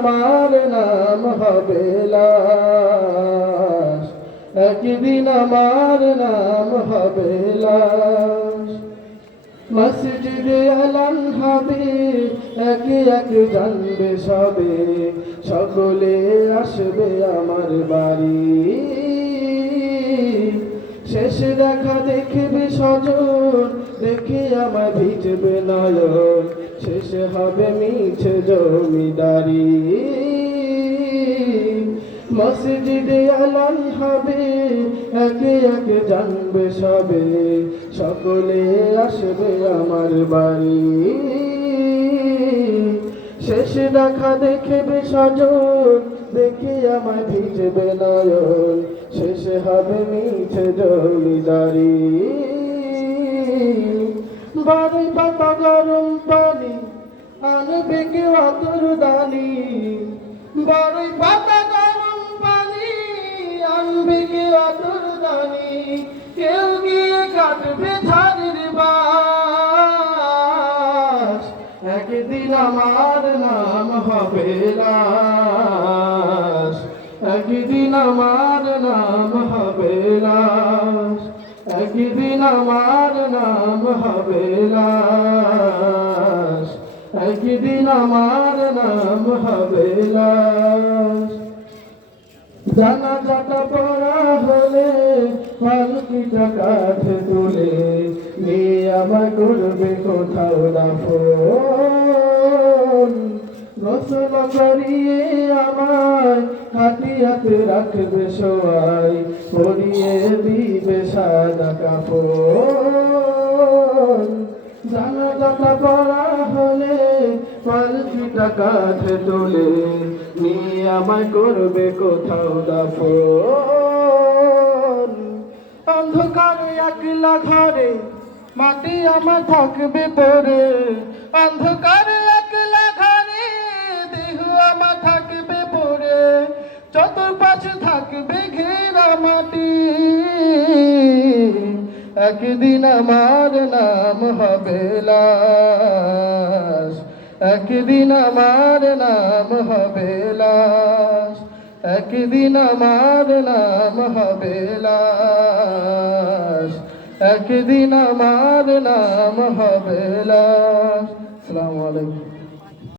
আমার নাম হবে লাশ, একদিন আমার নাম হবে লাশ। মসজিদে আলান হবে, একে একে জানবে সবে, সকলে আসবে আমার বাড়ি। শেষ দেখা দেখবে স্বজন, দেখে আমার ভিজবে নয়ন, শেষে হবে মিছে জমিদারি। মসজিদে আলান হবে, একে একে জানবে সবে, সকলে আসবে আমার বাড়ি। শেষ দেখা দেখবে স্বজন, দেখে আমায় ভিজবে নয়ন, শেষে হবে মিছে জমিদারি। বাড়ি পাতা গরম পানি আনবে কেউ আতর দানি, বাড়ি পাতা গরম পানি আনবে কেউ আতর দানি, কেউ গিয়ে কাটবে ঝাড়ির বাস, একদিন আমার নাম হবে লাশ, একদিন আমার নাম হবে লাশ, একদিন আমার নাম হবে লাশ, একদিন আমার নাম হবে লাশ। জানাজাটা পড়া হলে পালকিটা কাঁধে তুলে নিয়ে আমার করবে কোথাও দাফন। গোসল করিয়ে আমায় হাতিয়াতে রাখবে সবাই, পরিয়ে দিবে সাদা কাপড়। জানাজাটা পড়া হলে পালকিটা কাঁধে তুলে নিয়ে আমায় করবে কোথাও দাফন। অন্ধকারে একলা ঘরে মাটি আমার থাকবে পড়ে, অন্ধকারে একলা ঘরে দেহ আমার থাকবে পড়ে, চতুর্পাশে থাকবে ঘেরা মাটি, একদিন আমার নাম হবে লাশ, একদিন আমার নাম হবে লাশ, একদিন আমার নাম হবে লাশ, একদিন আমার নাম হবে লাশ। আসসালামু আলাইকুম।